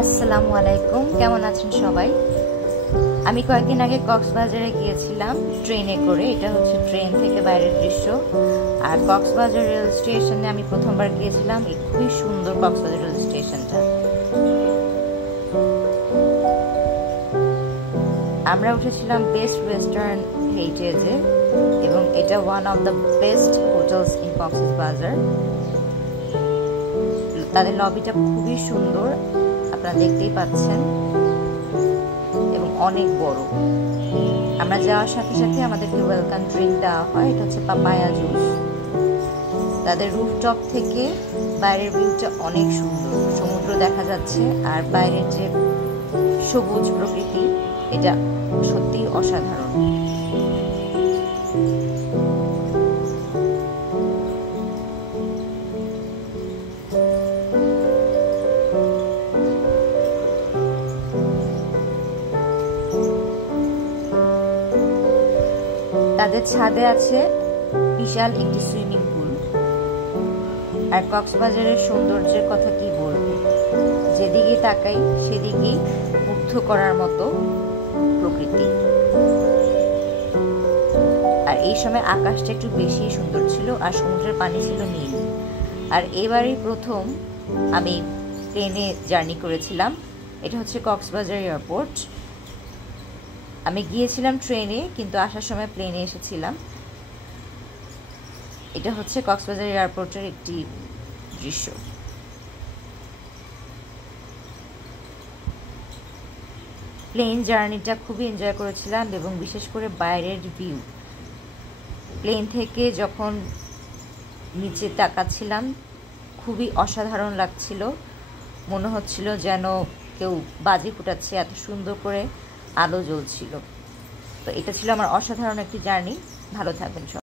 আসসালামু আলাইকুম, কেমন আছেন সবাই? আমি কয়েকদিন আগে কক্সবাজারে গিয়েছিলাম ট্রেনে করে। এটা হচ্ছে ট্রেন থেকে বাইরের দৃশ্য। আর কক্সবাজার রেল স্টেশনে আমি প্রথমবার গিয়েছিলাম। এই খুবই সুন্দর কক্সবাজার রেল স্টেশনটা। আমরা উঠেছিলাম বেস্ট ওয়েস্টার্ন হেরিটেজে এবং এটা one of the best hotels in Cox's Bazar. তাদের লবিটা খুবই সুন্দর, আপনারা দেখতেই পাচ্ছেন, এবং অনেক বড়। আমরা যাওয়ার সাথে সাথে আমাদেরকে ওয়েলকাম ড্রিঙ্ক দেওয়া হয়। এটা হচ্ছে পাপায়া জুস। তাদের রুফটপ থেকে বাইরের ভিউটা অনেক সুন্দর, সমুদ্র দেখা যাচ্ছে আর বাইরের যে সবুজ প্রকৃতি, এটা সত্যি অসাধারণ। তাদের ছাদে আছে বিশাল একটি সুইমিং পুল। আর কক্সবাজারের সৌন্দর্যের কথা কি বলবো, যেদিকে তাকাই সেদিকেই মুগ্ধ করার মতো প্রকৃতি। আর এই সময় আকাশটা একটু বেশি সুন্দর ছিল আর সমুদ্রের পানি ছিল নীল। আর এবারই প্রথম আমি প্লেনে জার্নি করেছিলাম। এটা হচ্ছে কক্সবাজার এয়ারপোর্ট। আমি গিয়েছিলাম ট্রেনে, কিন্তু আসার সময় প্লেনে এসেছিলাম। এটা হচ্ছে কক্সবাজার এয়ারপোর্টের একটি দৃশ্য। প্লেন জার্নিটা খুবই এনজয় করেছিলাম, এবং বিশেষ করে বাইরের ভিউ। প্লেন থেকে যখন নিচে তাকাচ্ছিলাম খুবই অসাধারণ লাগছিল। মনে হচ্ছিল যেন কেউ বাজি ফুটাচ্ছে, এত সুন্দর করে আলো জ্বলছিল। তো এটা ছিল আমার অসাধারণ একটি জার্নি। ভালো থাকবেন সবাই।